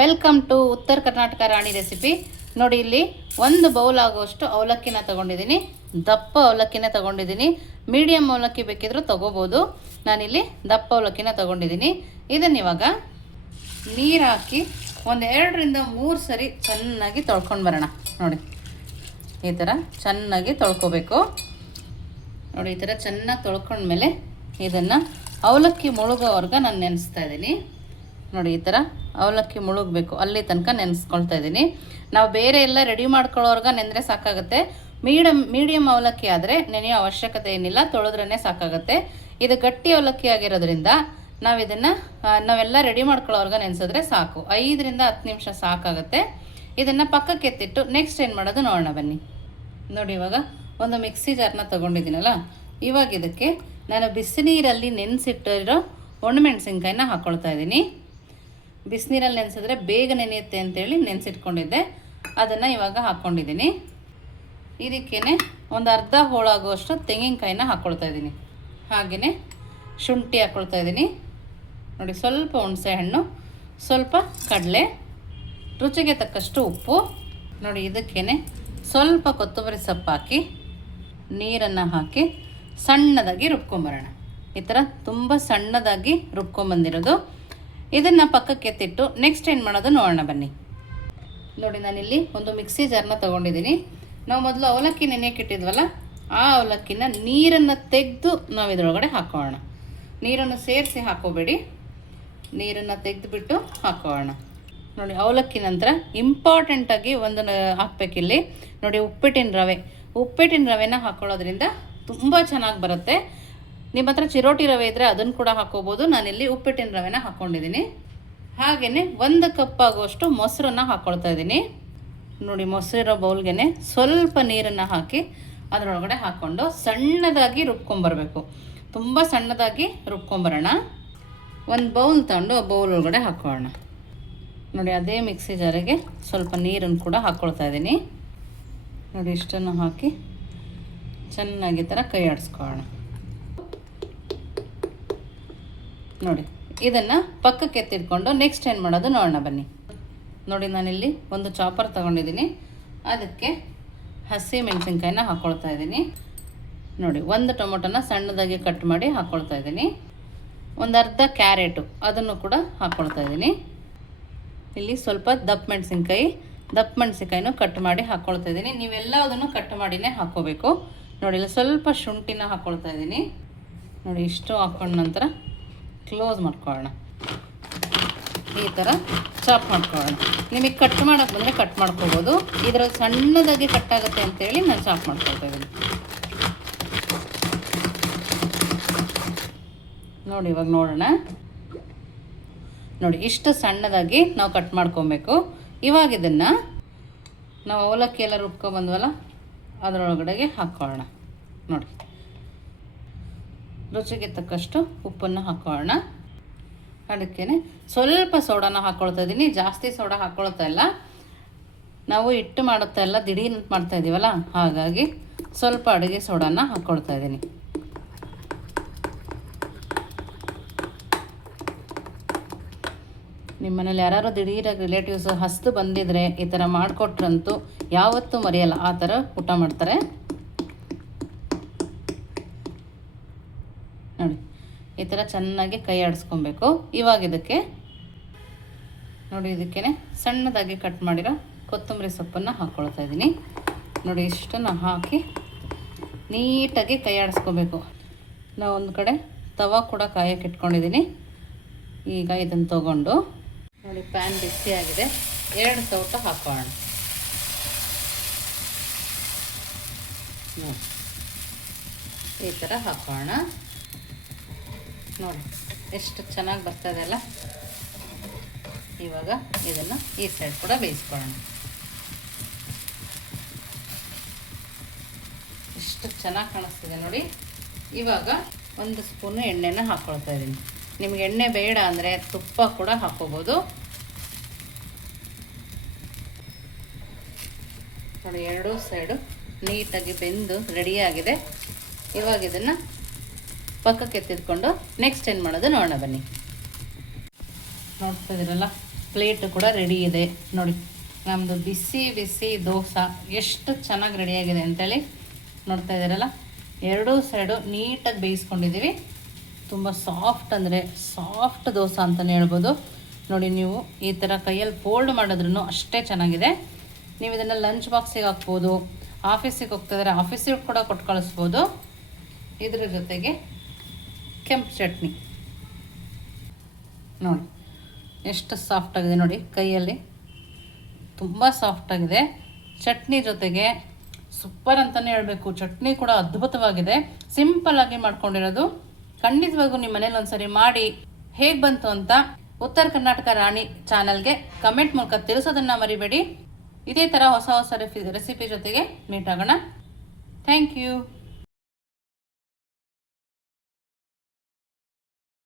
Welcome to ಉತ್ತರ ಕರ್ನಾಟಕ ರಾಣಿ recipe. ನೋಡಿ, ಇಲ್ಲಿ ಒಂದು ಬೌಲ್ ಆಗುವಷ್ಟು ಅವಲಕ್ಕಿನ ತಗೊಂಡಿದ್ದೀನಿ. ದಪ್ಪ ಅವಲಕ್ಕಿನ ತಗೊಂಡಿದ್ದೀನಿ. ಮೀಡಿಯಮ್ ಅವಲಕ್ಕಿ ಬೇಕಿದ್ರೂ ತಗೋಬೋದು. ನಾನಿಲ್ಲಿ ದಪ್ಪ ಅವಲಕ್ಕಿನ ತಗೊಂಡಿದ್ದೀನಿ. ಇದನ್ನಿವಾಗ ನೀರು ಹಾಕಿ ಒಂದು 2-3 ಸರಿ ಚೆನ್ನಾಗಿ ತೊಳ್ಕೊಂಡು ಬರೋಣ. ನೋಡಿ, ಈ ಥರ ಚೆನ್ನಾಗಿ ತೊಳ್ಕೊಬೇಕು. ನೋಡಿ, ಈ ಥರ ಚೆನ್ನಾಗಿ ತೊಳ್ಕೊಂಡ್ಮೇಲೆ ಇದನ್ನು ಅವಲಕ್ಕಿ ಮುಳುಗೋವರೆಗೆ ನಾನು ನೆನೆಸ್ತಾ ಇದ್ದೀನಿ. ನೋಡಿ, ಈ ಥರ ಅವಲಕ್ಕಿ ಮುಳುಗಬೇಕು, ಅಲ್ಲಿ ತನಕ ನೆನೆಸ್ಕೊಳ್ತಾ ಇದ್ದೀನಿ. ನಾವು ಬೇರೆ ಎಲ್ಲ ರೆಡಿ ಮಾಡ್ಕೊಳ್ಳೋರ್ಗೆ ನೆಂದರೆ ಸಾಕಾಗುತ್ತೆ. ಮೀಡಿಯಮ್ ಅವಲಕ್ಕಿ ಆದರೆ ನೆನೆಯೋ ಅವಶ್ಯಕತೆ ಏನಿಲ್ಲ, ತೊಳೆದ್ರೇ ಸಾಕಾಗುತ್ತೆ. ಇದು ಗಟ್ಟಿ ಅವಲಕ್ಕಿ ಆಗಿರೋದ್ರಿಂದ ನಾವೆಲ್ಲ ರೆಡಿ ಮಾಡ್ಕೊಳ್ಳೋರ್ಗೆ ನೆನೆಸಿದ್ರೆ ಸಾಕು. 5-10 ನಿಮಿಷ ಸಾಕಾಗುತ್ತೆ. ಇದನ್ನು ಪಕ್ಕಕ್ಕೆ ಎತ್ತಿಟ್ಟು ನೆಕ್ಸ್ಟ್ ಏನು ಮಾಡೋದು ನೋಡೋಣ ಬನ್ನಿ. ನೋಡಿ, ಇವಾಗ ಒಂದು ಮಿಕ್ಸಿ ಜಾರ್ನ ತೊಗೊಂಡಿದ್ದೀನಲ್ಲ, ಇವಾಗ ಇದಕ್ಕೆ ನಾನು ಬಿಸಿನೀರಲ್ಲಿ ನೆನೆಸಿಟ್ಟಿರೋ ಒಣಮೆಣಸಿನ್ಕಾಯಿನ ಹಾಕ್ಕೊಳ್ತಾ ಇದ್ದೀನಿ. ಬಿಸಿನೀರಲ್ಲಿ ನೆನೆಸಿದ್ರೆ ಬೇಗ ನೆನೆಯುತ್ತೆ ಅಂತೇಳಿ ನೆನೆಸಿಟ್ಕೊಂಡಿದ್ದೆ, ಅದನ್ನು ಇವಾಗ ಹಾಕ್ಕೊಂಡಿದ್ದೀನಿ. ಇದಕ್ಕೇ ಒಂದು ಅರ್ಧ ಹೋಳಾಗುವಷ್ಟು ತೆಂಗಿನಕಾಯಿನ ಹಾಕ್ಕೊಳ್ತಾ ಇದ್ದೀನಿ. ಹಾಗೆಯೇ ಶುಂಠಿ ಹಾಕ್ಕೊಳ್ತಾ ಇದ್ದೀನಿ. ನೋಡಿ, ಸ್ವಲ್ಪ ಹುಣಸೆ ಹಣ್ಣು, ಸ್ವಲ್ಪ ಕಡಲೆ, ರುಚಿಗೆ ತಕ್ಕಷ್ಟು ಉಪ್ಪು. ನೋಡಿ, ಇದಕ್ಕೇ ಸ್ವಲ್ಪ ಕೊತ್ತಂಬರಿ ಸೊಪ್ಪು ಹಾಕಿ ನೀರನ್ನು ಹಾಕಿ ಸಣ್ಣದಾಗಿ ರುಬ್ಕೊಂಬರೋಣ. ಈ ಥರ ತುಂಬ ಸಣ್ಣದಾಗಿ ರುಬ್ಕೊಂಬಂದಿರೋದು. ಇದನ್ನು ಪಕ್ಕಕ್ಕೆ ಎತ್ತಿಟ್ಟು ನೆಕ್ಸ್ಟ್ ಏನು ಮಾಡೋದು ನೋಡೋಣ ಬನ್ನಿ. ನೋಡಿ, ನಾನಿಲ್ಲಿ ಒಂದು ಮಿಕ್ಸಿ ಜಾರ್ನ ತೊಗೊಂಡಿದ್ದೀನಿ. ನಾವು ಮೊದಲು ಅವಲಕ್ಕಿ ನೆನೆಯಕ್ಕೆ ಇಟ್ಟಿದ್ವಲ್ಲ, ಆ ಅವಲಕ್ಕಿನ ನೀರನ್ನು ತೆಗೆದು ನಾವು ಇದರೊಳಗಡೆ ಹಾಕೋಣ. ನೀರನ್ನು ಸೇರಿಸಿ ಹಾಕೋಬೇಡಿ, ನೀರನ್ನು ತೆಗೆದುಬಿಟ್ಟು ಹಾಕೋಣ. ನೋಡಿ, ಅವಲಕ್ಕಿ ನಂತರ ಇಂಪಾರ್ಟೆಂಟಾಗಿ ಒಂದು ಹಾಕಬೇಕಿಲ್ಲಿ. ನೋಡಿ, ಉಪ್ಪಿಟ್ಟಿನ ರವೆನ ಹಾಕೊಳ್ಳೋದ್ರಿಂದ ತುಂಬ ಚೆನ್ನಾಗಿ ಬರುತ್ತೆ. ನಿಮ್ಮ ಹತ್ರ ಚಿರೋಟಿ ರವೆ ಇದ್ದರೆ ಅದನ್ನು ಕೂಡ ಹಾಕೋಬೋದು. ನಾನಿಲ್ಲಿ ಉಪ್ಪಿಟ್ಟಿನ ರವೆನ ಹಾಕ್ಕೊಂಡಿದ್ದೀನಿ. ಹಾಗೆಯೇ 1 ಕಪ್ ಆಗುವಷ್ಟು ಮೊಸರನ್ನು ಹಾಕ್ಕೊಳ್ತಾ ಇದ್ದೀನಿ. ನೋಡಿ, ಮೊಸರಿರೋ ಬೌಲ್ಗೆ ಸ್ವಲ್ಪ ನೀರನ್ನು ಹಾಕಿ ಅದರೊಳಗಡೆ ಹಾಕ್ಕೊಂಡು ಸಣ್ಣದಾಗಿ ರುಬ್ಕೊಂಬರ್ಬೇಕು. ತುಂಬ ಸಣ್ಣದಾಗಿ ರುಬ್ಕೊಂಬರೋಣ. ಒಂದು ಬೌಲ್ ತಗೊಂಡು ಆ ಬೌಲ್ ಒಳಗಡೆ ಹಾಕೋಣ. ನೋಡಿ, ಅದೇ ಮಿಕ್ಸಿ ಜಾರಿಗೆ ಸ್ವಲ್ಪ ನೀರನ್ನು ಕೂಡ ಹಾಕ್ಕೊಳ್ತಾ ಇದ್ದೀನಿ. ನೋಡಿ, ಇಷ್ಟನ್ನು ಹಾಕಿ ಚೆನ್ನಾಗಿ ಥರ ಕೈ ಆಡಿಸ್ಕೊಳ್ಳೋಣ. ನೋಡಿ, ಇದನ್ನು ಪಕ್ಕಕ್ಕೆ ಎತ್ತಿಟ್ಕೊಂಡು ನೆಕ್ಸ್ಟ್ ಏನು ಮಾಡೋದು ನೋಡೋಣ ಬನ್ನಿ. ನೋಡಿ, ನಾನಿಲ್ಲಿ ಒಂದು ಚಾಪರ್ ತೊಗೊಂಡಿದ್ದೀನಿ. ಅದಕ್ಕೆ ಹಸಿ ಮೆಣಸಿನ್ಕಾಯಿನ ಹಾಕ್ಕೊಳ್ತಾ ಇದ್ದೀನಿ. ನೋಡಿ, 1 ಟೊಮೊಟೊನ ಸಣ್ಣದಾಗಿ ಕಟ್ ಮಾಡಿ ಹಾಕ್ಕೊಳ್ತಾ ಇದ್ದೀನಿ. ಒಂದು ಅರ್ಧ ಕ್ಯಾರೆಟು ಅದನ್ನು ಕೂಡ ಹಾಕ್ಕೊಳ್ತಾ ಇದ್ದೀನಿ. ಇಲ್ಲಿ ಸ್ವಲ್ಪ ದಪ್ಪ ಮೆಣಸಿನ್ಕಾಯಿನೂ ಕಟ್ ಮಾಡಿ ಹಾಕ್ಕೊಳ್ತಾ ಇದ್ದೀನಿ. ನೀವೆಲ್ಲದನ್ನು ಕಟ್ ಮಾಡಿನೇ ಹಾಕ್ಕೋಬೇಕು. ನೋಡಿ, ಇಲ್ಲಿ ಸ್ವಲ್ಪ ಶುಂಠಿನ ಹಾಕ್ಕೊಳ್ತಾ ಇದ್ದೀನಿ. ನೋಡಿ, ಇಷ್ಟು ಹಾಕ್ಕೊಂಡ ನಂತರ ಕ್ಲೋಸ್ ಮಾಡ್ಕೊಳ್ಳೋಣ. ಈ ಥರ ಚಾಪ್ ಮಾಡ್ಕೊಳ್ಳೋಣ. ನಿಮಗೆ ಕಟ್ ಮಾಡೋಕ್ಕೆ ಬಂದರೆ ಕಟ್ ಮಾಡ್ಕೋಬೋದು. ಇದರಲ್ಲಿ ಸಣ್ಣದಾಗಿ ಕಟ್ ಆಗುತ್ತೆ ಅಂತೇಳಿ ನಾನು ಚಾಪ್ ಮಾಡ್ಕೊಳ್ತಾ ಇದ್ದೀನಿ. ನೋಡಿ, ಇವಾಗ ನೋಡೋಣ. ನೋಡಿ, ಇಷ್ಟು ಸಣ್ಣದಾಗಿ ನಾವು ಕಟ್ ಮಾಡ್ಕೊಬೇಕು. ಇವಾಗ ಇದನ್ನು ನಾವು ಅವಲಕ್ಕಿ ಎಲ್ಲ ರುಬ್ಕೊಂಡ್ಬಂದ್ವಲ್ಲ, ಅದರೊಳಗಡೆಗೆ ಹಾಕ್ಕೊಳ್ಳೋಣ. ನೋಡಿ, ರುಚಿಗೆ ತಕ್ಕಷ್ಟು ಉಪ್ಪನ್ನು ಹಾಕ್ಕೊಳ್ಳೋಣ. ಅದಕ್ಕೆ ಸ್ವಲ್ಪ ಸೋಡಾನ ಹಾಕ್ಕೊಳ್ತಾ ಇದ್ದೀನಿ. ಜಾಸ್ತಿ ಸೋಡಾ ಹಾಕ್ಕೊಳ್ತಾ ಇಲ್ಲ. ನಾವು ಹಿಟ್ಟು ಮಾಡುತ್ತಾ ಎಲ್ಲ ದಿಢೀರ್ ಮಾಡ್ತಾ ಇದ್ದೀವಲ್ಲ, ಹಾಗಾಗಿ ಸ್ವಲ್ಪ ಅಡುಗೆ ಸೋಡಾನ ಹಾಕ್ಕೊಳ್ತಾ ಇದ್ದೀನಿ. ನಿಮ್ಮ ಮನೇಲಿ ಯಾರು ದಿಢೀರಾಗಿ ರಿಲೇಟಿವ್ಸ್ ಹಸ್ತು ಬಂದಿದ್ರೆ ಈ ಥರ ಮಾಡಿಕೊಟ್ರಂತೂ ಯಾವತ್ತೂ ಮರೆಯಲ್ಲ, ಆ ಥರ ಊಟ ಮಾಡ್ತಾರೆ. ನೋಡಿ, ಈ ಥರ ಚೆನ್ನಾಗಿ ಕೈ ಆಡಿಸ್ಕೊಬೇಕು. ಇವಾಗ ಇದಕ್ಕೆ ಸಣ್ಣದಾಗಿ ಕಟ್ ಮಾಡಿರೋ ಕೊತ್ತಂಬರಿ ಸೊಪ್ಪನ್ನು ಹಾಕ್ಕೊಳ್ತಾ ಇದ್ದೀನಿ. ನೋಡಿ, ಇಷ್ಟನ್ನು ಹಾಕಿ ನೀಟಾಗಿ ಕೈ ಆಡಿಸ್ಕೋಬೇಕು. ನಾವು ಒಂದು ಕಡೆ ತವಾ ಕೂಡ ಕಾಯಕ್ಕೆ ಇಟ್ಕೊಂಡಿದ್ದೀನಿ. ಈಗ ಇದನ್ನು ತೊಗೊಂಡು ನೋಡಿ, ಪ್ಯಾನ್ ಬಿಸಿಯಾಗಿದೆ, 2 ಸೌಟು ಹಾಕೋಣ. ನೋಡಿ, ಈ ಥರ ಹಾಕೋಣ. ನೋಡಿ, ಎಷ್ಟು ಚೆನ್ನಾಗಿ ಬರ್ತದೆ ಅಲ್ಲ. ಇವಾಗ ಇದನ್ನು ಈ ಸೈಡ್ ಕೂಡ ಬೇಯಿಸ್ಕೊಳ್ಳೋಣ. ಎಷ್ಟು ಚೆನ್ನಾಗಿ ಕಾಣಿಸ್ತಿದೆ ನೋಡಿ. ಇವಾಗ 1 ಸ್ಪೂನು ಎಣ್ಣೆನ ಹಾಕ್ಕೊಳ್ತಾ ಇದ್ದೀನಿ. ನಿಮ್ಗೆ ಎಣ್ಣೆ ಬೇಡ ಅಂದರೆ ತುಪ್ಪ ಕೂಡ ಹಾಕ್ಕೋಬೋದು. ನೋಡಿ, 2 ಸೈಡು ನೀಟಾಗಿ ಬೆಂದು ರೆಡಿಯಾಗಿದೆ. ಇವಾಗ ಇದನ್ನು ಪಕ್ಕಕ್ಕೆ ಎತ್ತಿದ್ಕೊಂಡು ನೆಕ್ಸ್ಟ್ ಏನು ಮಾಡೋದು ನೋಡೋಣ ಬನ್ನಿ. ನೋಡ್ತಾ ಇದ್ದೀರಲ್ಲ, ಪ್ಲೇಟ್ ಕೂಡ ರೆಡಿ ಇದೆ ನೋಡಿ. ನಮ್ಮದು ಬಿಸಿ ಬಿಸಿ ದೋಸೆ ಎಷ್ಟು ಚೆನ್ನಾಗಿ ರೆಡಿಯಾಗಿದೆ ಅಂತೇಳಿ ನೋಡ್ತಾ ಇದ್ದೀರಲ್ಲ. ಎರಡೂ ಸೈಡು ನೀಟಾಗಿ ಬೇಯಿಸ್ಕೊಂಡಿದ್ದೀವಿ. ತುಂಬ ಸಾಫ್ಟ್ ಅಂದರೆ ಸಾಫ್ಟ್ ದೋಸೆ ಅಂತಲೇ ಹೇಳ್ಬೋದು. ನೋಡಿ ನೀವು ಈ ಥರ ಕೈಯಲ್ಲಿ ಫೋಲ್ಡ್ ಮಾಡಿದ್ರೂ ಅಷ್ಟೇ ಚೆನ್ನಾಗಿದೆ. ನೀವು ಇದನ್ನು ಲಂಚ್ ಬಾಕ್ಸಿಗೆ ಹಾಕ್ಬೋದು, ಆಫೀಸಿಗೆ ಹೋಗ್ತಾಯಿದ್ರೆ ಆಫೀಸಿಗೆ ಕೂಡ ಕೊಟ್ಟು ಕಳಿಸ್ಬೋದು. ಇದ್ರ ಜೊತೆಗೆ ಕೆಂಪು ಚಟ್ನಿ ನೋಡಿ ಎಷ್ಟು ಸಾಫ್ಟಾಗಿದೆ ನೋಡಿ, ಕೈಯಲ್ಲಿ ತುಂಬ ಸಾಫ್ಟಾಗಿದೆ. ಚಟ್ನಿ ಜೊತೆಗೆ ಸೂಪರ್ ಅಂತಲೇ ಹೇಳಬೇಕು. ಚಟ್ನಿ ಕೂಡ ಅದ್ಭುತವಾಗಿದೆ, ಸಿಂಪಲ್ಲಾಗಿ ಮಾಡ್ಕೊಂಡಿರೋದು. ಖಂಡಿತವಾಗೂ ನಿಮ್ಮ ಮನೇಲಿ ಒಂದ್ಸರಿ ಮಾಡಿ ಹೇಗೆ ಬಂತು ಅಂತ ಉತ್ತರ ಕರ್ನಾಟಕ ರಾಣಿ ಚಾನಲ್ಗೆ ಕಮೆಂಟ್ ಮೂಲಕ ತಿಳಿಸೋದನ್ನು ಮರಿಬೇಡಿ. ಇದೇ ಥರ ಹೊಸ ಹೊಸ ರೆಸಿಪಿ ಜೊತೆಗೆ ಮೀಟ್ ಆಗೋಣ. Thank you.